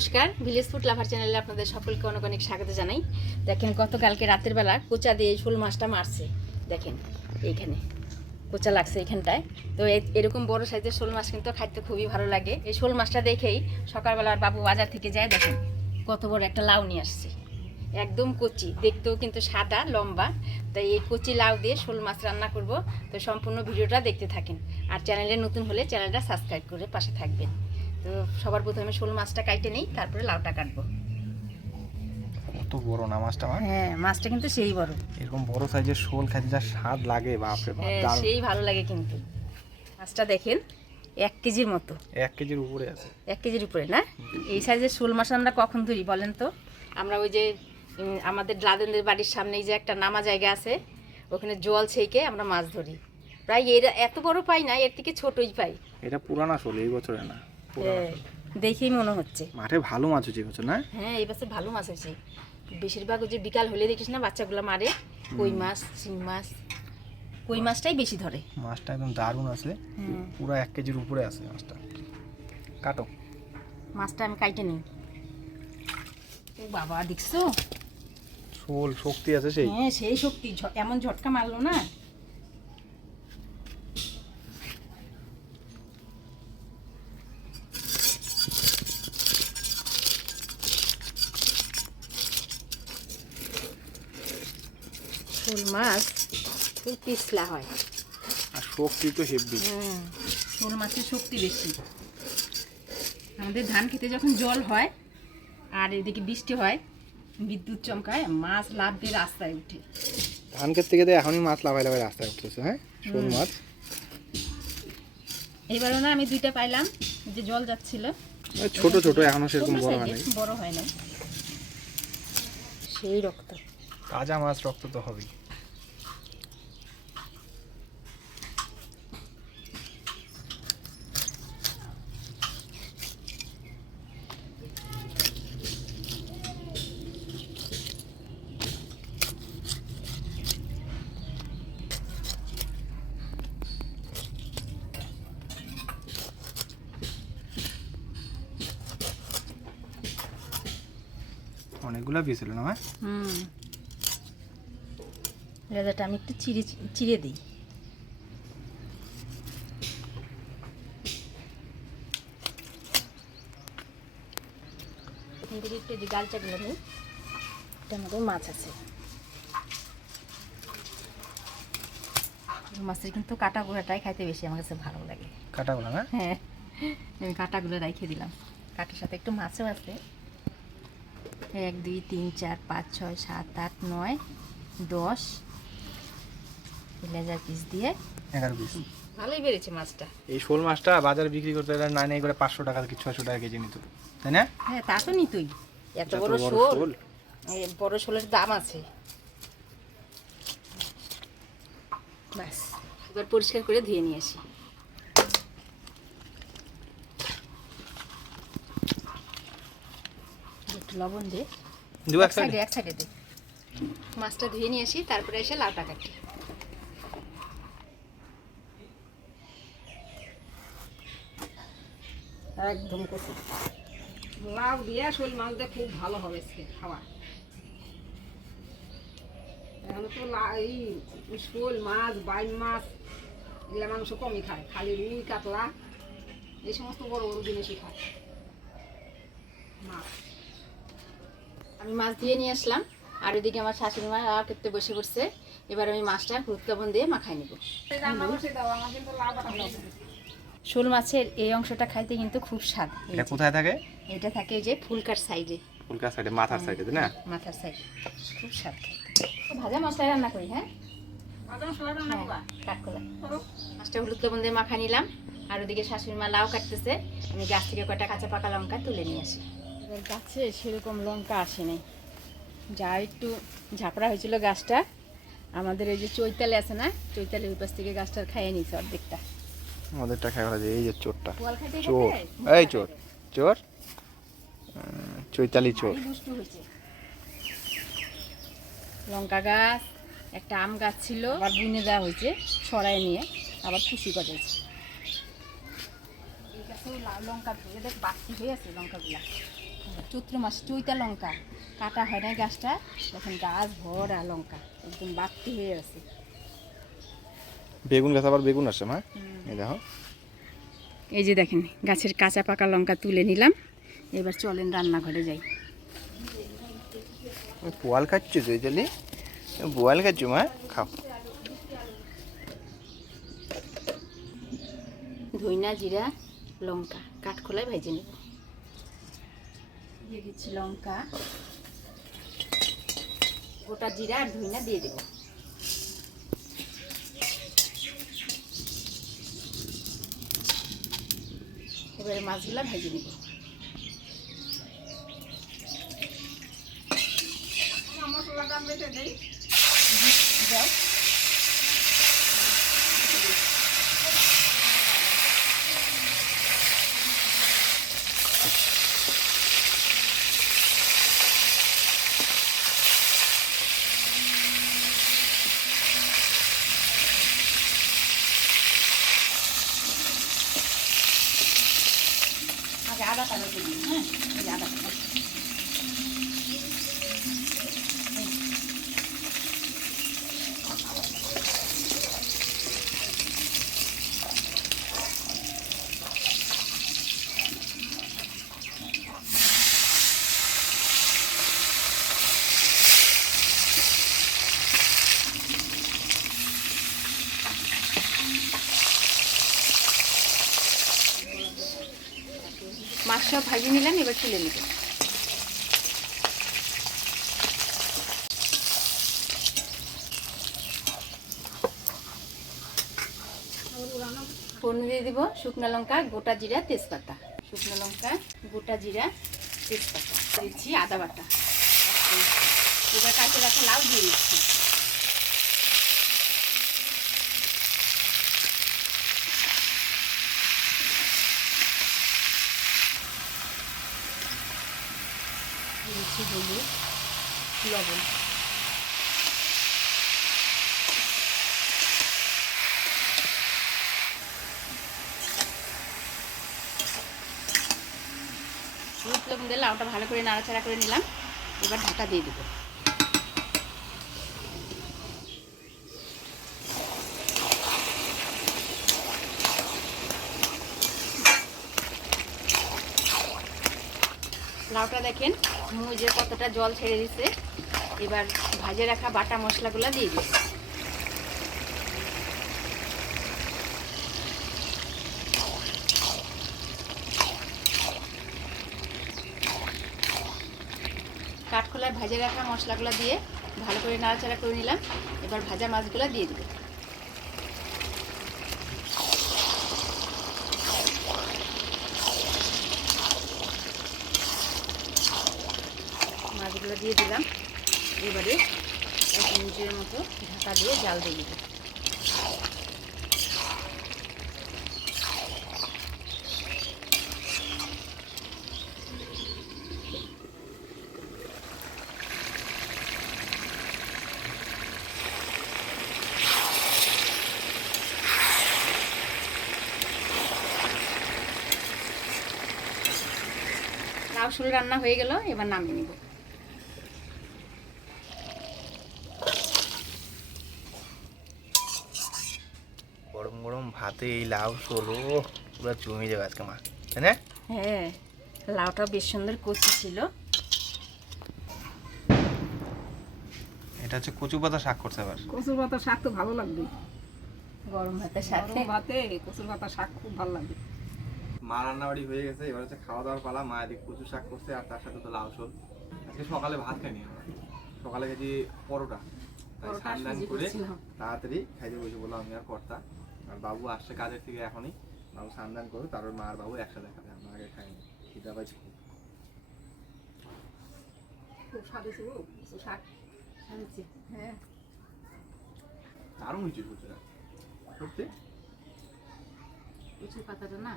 নমস্কার, village food lover চ্যানেলে আপনাদের সকলকে অনেক অনেক স্বাগত জানাই। দেখেন গতকালকে রাতের বেলা কোচা দিয়ে শোল মাছটা মারছে। দেখেন এইখানে কোচা লাগছে এইখানটায়। তো এরকম বড় সাইজের শোল মাছ কিন্তু খাইতে খুবই ভালো লাগে। এই শোল মাছটা দেখেই সকালবেলা বাবু বাজার থেকে যায়, দেখেন কত বড় একটা লাউ নিয়ে আসছে, একদম কচি, দেখতেও কিন্তু সাদা লম্বা। তাই এই কচি লাউ দিয়ে শোল মাছ রান্না করব। তো সম্পূর্ণ ভিডিওটা দেখতে থাকেন, আর চ্যানেলে নতুন হলে চ্যানেলটা সাবস্ক্রাইব করে পাশে থাকবেন। তো সবার প্রথমে শোল মাছটা কাটে নেই, তারপরে লাউটা কাটবো। কত বড় না মাছটা? হ্যাঁ, মাছটা কিন্তু সেই বড়। এরকম বড় সাইজের শোল খাইতে যা স্বাদ লাগে, বাপ রে বাপ, দারুণ। সেই ভালো লাগে কিন্তু। মাছটা দেখেন 1 কেজির মতো। 1 কেজির উপরে আছে। 1 কেজির উপরে না? এই সাইজের শোল মাছ আমরা কখন ধরি বলেন তো? আমরা ওই যে আমাদের লাদেনদের বাড়ির সামনেই যে একটা নামা জায়গা আছে, ওখানে জল ছেঁকে আমরা মাছ ধরি। প্রায় এত বড় পাই না, এর থেকে ছোটই পাই। এটা পুরানা শোল, এই বছরে না। দেখেই মনে হচ্ছে মাঠে ভালো মাছ হচ্ছে এবছর, না? হ্যাঁ, এই বছর ভালো মাছ হয়েছে। বেশিরভাগ ওই যে বিকাল হলে দেখিস না বাচ্চাগুলো মারে কই মাছ, শিং মাছ। কই মাছটাই বেশি ধরে। মাছটা একদম দারুণ আছে, পুরো 1 কেজির উপরে আছে মাছটা। কাটো মাছটা, আমি কাইটে নিই। ও বাবা, দেখছো শোল শক্তি আছে সেই? হ্যাঁ, সেই শক্তি, এমন ঝটকা মারলো না। শোল মাছ খুব পিছলা হয়, আর শক্তি তো হেভি। শোল মাছের শক্তি বেশি। আমাদের ধান খেতে যখন জল হয় আর এদিকে বৃষ্টি হয়, বিদ্যুৎ চমকায়, মাছ লাফ দিয়ে রাস্তায় উঠে। ধান ক্ষেত থেকে তো এখনই মাছ লাফাই লাফাই রাস্তায় উঠতেছে। হ্যাঁ, শোল মাছ এবারও না আমি 2টা পাইলাম, যে জল যাচ্ছিল। ছোট ছোট, এখনো সেরকম বড় হয় নাই। বড় হয় নাই, সেই রক্ত। তাজা মাছ রক্ত তো হবেই। অনেকগুলা পিস হলো না? লেজাটা আমি একটু চিড়ে দিই। একটু যে গালচাগুলো নেই, এটার মধ্যে মাছ আছে। মাছের কিন্তু কাটা গুঁড়াটাই খাইতে বেশি আমার কাছে ভালো লাগে। কাটাগুলো না? হ্যাঁ, আমি কাটাগুলো রেখে দিলাম। কাটার সাথে একটু মাছও আছে। 1 2 3 4 5 6 7 8 9 10 লেজার পিস দিয়ে 11 পিস। ভালোই বেড়েছে মাছটা। এই শোল মাছটা বাজারে বিক্রি করতে গেলে নাই করে 500 টাকা কি 600 টাকা কেজি নিত, তাই না? হ্যাঁ, তা তো নিতই। এত বড় শোল, এই বড় শোলের দাম আছে। ব্যাস, এবার পরিষ্কার করে ধুয়ে নিয়ে আসি। একটু লবণ দে, এক সাইডে দে। মাছটা ধুয়ে নিয়ে আসি, তারপরে এসে লাউটা কাটি। একদম কচি লাউ দিয়ে শোল মাছ দিয়ে খুব ভালো হবে খাওয়া। এখন তো শোল মাছ, বাইন মাছ এগুলো মানুষ কমই খায়, খালি রুই কাতলা এই সমস্ত বড় বড় জিনিসই খায়। মাছ আমি মাছ দিয়ে নিয়ে আসলাম, আর এদিকে আমার শাশুড়ি মা করতে বসে পড়ছে। এবার আমি মাছটা হলুদ লবণ দিয়ে মাখাই নেব। শোল মাছের এই অংশটা খাইতে কিন্তু খুব স্বাদ। এটা কোথায় থাকে? এটা থাকে এই যে ফুলকার সাইডে। ফুলকার সাইডে, মাথার সাইডে, না? মাথার সাইডে খুব স্বাদ খাইতে। ভাজা মশলা রান্না করি। হ্যাঁ, ভাজা মশলা রান্না করবা? কাঠকলা মাছটা হলুদ লবণ দিয়ে মাখা নিলাম, আর ওদিকে শাশুড়ি মা লাউ কাটতেছে। আমি গাছ থেকে কয়টা কাঁচা পাকা লঙ্কা তুলে নিয়ে আসি। এবার গাছে সেরকম লঙ্কা আসে নাই, যা একটু ঝাপড়া হয়েছিল গাছটা। আমাদের এই যে চৈতালে আছে না, চৈতালের পাশ থেকে গাছটার খাইয়ে নিয়েছে অর্ধেকটা। আমাদেরটা খাই ভালো, এই যে চোরটা। চোর, এই চোর, চোর, চৈতালি চোর। দুষ্টু হয়েছে। লঙ্কা গাছ, একটা আম গাছ ছিল, আবার বুনে দেওয়া হয়েছে, ছড়ায় নিয়ে আবার খুশি করেছে। এই গাছেও লঙ্কা ধরে দেখ বাড়তি হয়ে আছে লঙ্কাগুলা। চৈত্র মাস চৈতা লঙ্কা কাটা হয় না গাছটা, দেখেন গাছ ভরা লঙ্কা একদম বাড়তি হয়ে আছে। বেগুন গাছ আবার বেগুন আসে মা, এই দেখো। এই যে দেখেন গাছের কাঁচা পাকা লঙ্কা তুলে নিলাম, এবার চলেন রান্নাঘরে যাই। বোয়াল খাচ্ছ জয়জালি, বোয়াল খাচ্ছ মা, খাও। ধইনা জিরা লঙ্কা কাঠখোলায় ভেজে নেব। দিয়ে দিচ্ছি লঙ্কা, গোটা জিরা আর ধইনা দিয়ে দেব। এবারে মাছগুলা ভেজে নেব। দাও। আগে আদাটা রেখে দিই, হ্যাঁ এই যে আদাটা মাছ সব ভাজিয়ে নিলাম, এবার তুলে নেব। ফোড়ন দিয়ে দিব শুকনো লঙ্কা গোটা জিরা তেজপাতা, শুকনো লঙ্কা গোটা জিরা তেজপাতা দিচ্ছি, আদা বাটা, এবার কাটে রাখা লাউ দিয়ে দিচ্ছি। দিচ্ছি হলুদ লবণ, হলুদ লবণ দিয়ে লাউটা ভালো করে নাড়াচাড়া করে নিলাম, এবার ঢাকা দিয়ে দেবো। লাউটা দেখেন মুজে কতটা জল ছেড়ে দিচ্ছে, এবার ভাজে রাখা বাটা মশলাগুলো দিয়ে দিচ্ছি। কাঠখোলায় ভাজে রাখা মশলাগুলো দিয়ে ভালো করে নাড়াচাড়া করে নিলাম, এবার ভাজা মাছগুলো দিয়ে দিব। মাছগুলো দিয়ে দিলাম, এবারে 1 মিনিটের মতো ঢাকা দিয়ে জাল দিয়ে দিব। লাউ শোল রান্না হয়ে গেল, এবার নামিয়ে নিব। গরম গরম ভাতে এই লাউ শোল পুরো জমে যাবে আজকে মা, তাই না? হ্যাঁ, লাউটা বেশ সুন্দর কচি ছিল। এটা হচ্ছে কচু পাতা শাক করছে আবার। কচুর পাতা শাক তো ভালো লাগবে, গরম ভাতের সাথে গরম ভাতে কচুর পাতা শাক খুব ভালো লাগবে। মা রান্নাবাড়ি হয়ে গেছে, এবার হচ্ছে খাওয়া দাওয়ার পালা। মা এদিকে কচু শাক করছে আর তার সাথে তো লাউ শোল। আজকে সকালে ভাত খাইনি আমরা, সকালে খেয়েছি পরোটা, তাই স্নান করে তাড়াতাড়ি খাইতে বসে বললাম আমি আর কর্তা। আর বাবু আসছে কাজের থেকে এখনই, বাবু স্নান করবে, তারপর মা আর বাবু একসাথে খাবে, আমরা আগে খাইনি। খিদা পাইছি খুব। খুব স্বাদ হয়েছে গো কচু শাক। হ্যাঁ দারুণ হয়েছে কচুটা সত্যি। কচু পাতাটা না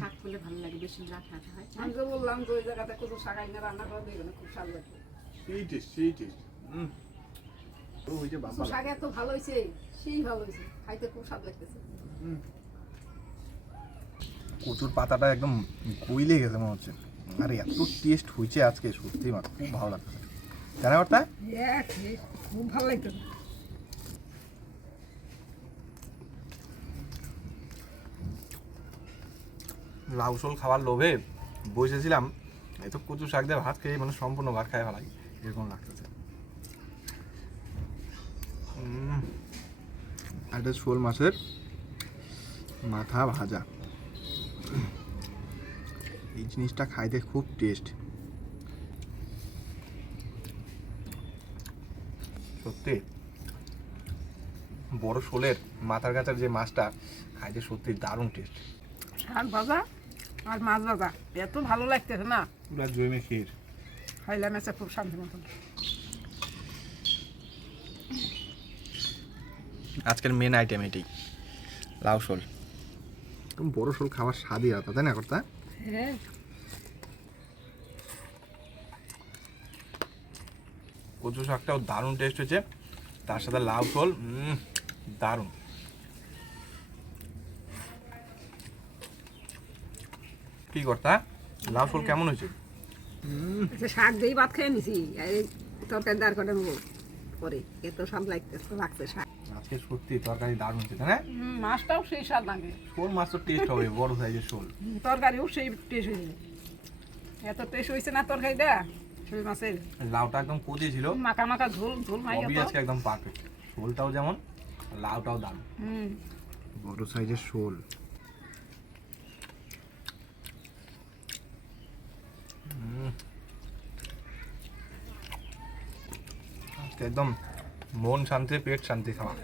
শাক করলে ভালো লাগে, বেশি রাখা হয়। আমি তো বললাম যে ওই জায়গাতে কচু শাক আইনে রান্না করে দেবে, খুব স্বাদ লাগবে। সেই টেস্ট, সেই টেস্ট। কচু শাক এত ভালো হয়েছে, সেই ভালো হয়েছে, খাইতে খুব স্বাদ লাগতেছে। কচুর পাতাটা একদম গইলে গেছে মনে হচ্ছে। আরে এত টেস্ট হয়েছে আজকে, সত্যি মাত্র খুব ভালো লাগছে। কেন করতে খুব ভালো লাগতো। লাউ শোল খাওয়ার লোভে বসেছিলাম, এই তো কচু শাক দিয়ে ভাত খেয়ে মানে সম্পূর্ণ ভাত খাই ফেলাই এরকম লাগতেছে। এটা শোল মাছের মাথা ভাজা, এই জিনিসটা খাইতে খুব টেস্ট। সত্যি বড় শোলের মাথার কাছের যে মাছটা খাইতে সত্যি দারুণ টেস্ট। শাক ভাজা আর মাছ ভাজা এত ভালো লাগতেছে না, পুরা জমে ক্ষীর খাইলাম এসে খুব শান্তি মতন। আজকের মেন আইটেম এটাই, লাউ শোল। বড় শোল খাওয়ার স্বাদই আলাদা, তাই না কর্তা? হ্যাঁ, কচু শাকটাও দারুণ টেস্ট হয়েছে, তার সাথে লাউ শোল দারুণ। কি কর্তা, লাউ শোল কেমন হয়েছে? শাক দিয়েই ভাত খেয়ে নিছি, এই তরকারি দাঁড় করে নেবো পরে। এত স্বাদ লাগছে শাক। আজকে সত্যি তরকারি দারুণ হয়েছে, তাই না? মাছটাও সেই স্বাদ লাগে, শোল মাছ তো টেস্ট হবে, বড় সাইজের শোল। তরকারিও সেই টেস্ট হয়েছে। এত টেস্ট হয়েছে না তরকারি দেয়া শোল মাছের। লাউটা একদম কচি ছিল, মাখা মাখা ঝোল ঝোল মাই সবই আজকে একদম পারফেক্ট। শোলটাও যেমন, লাউটাও দারুণ। বড় সাইজের শোল। একদম মন শান্তি পেট শান্তি খাওয়া।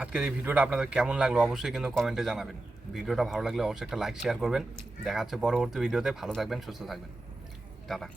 আজকের এই ভিডিওটা আপনাদের কেমন লাগলো অবশ্যই কিন্তু কমেন্টে জানাবেন। ভিডিওটা ভালো লাগলে অবশ্যই একটা লাইক শেয়ার করবেন। দেখা হচ্ছে পরবর্তী ভিডিওতে। ভালো থাকবেন, সুস্থ থাকবেন, টাটা।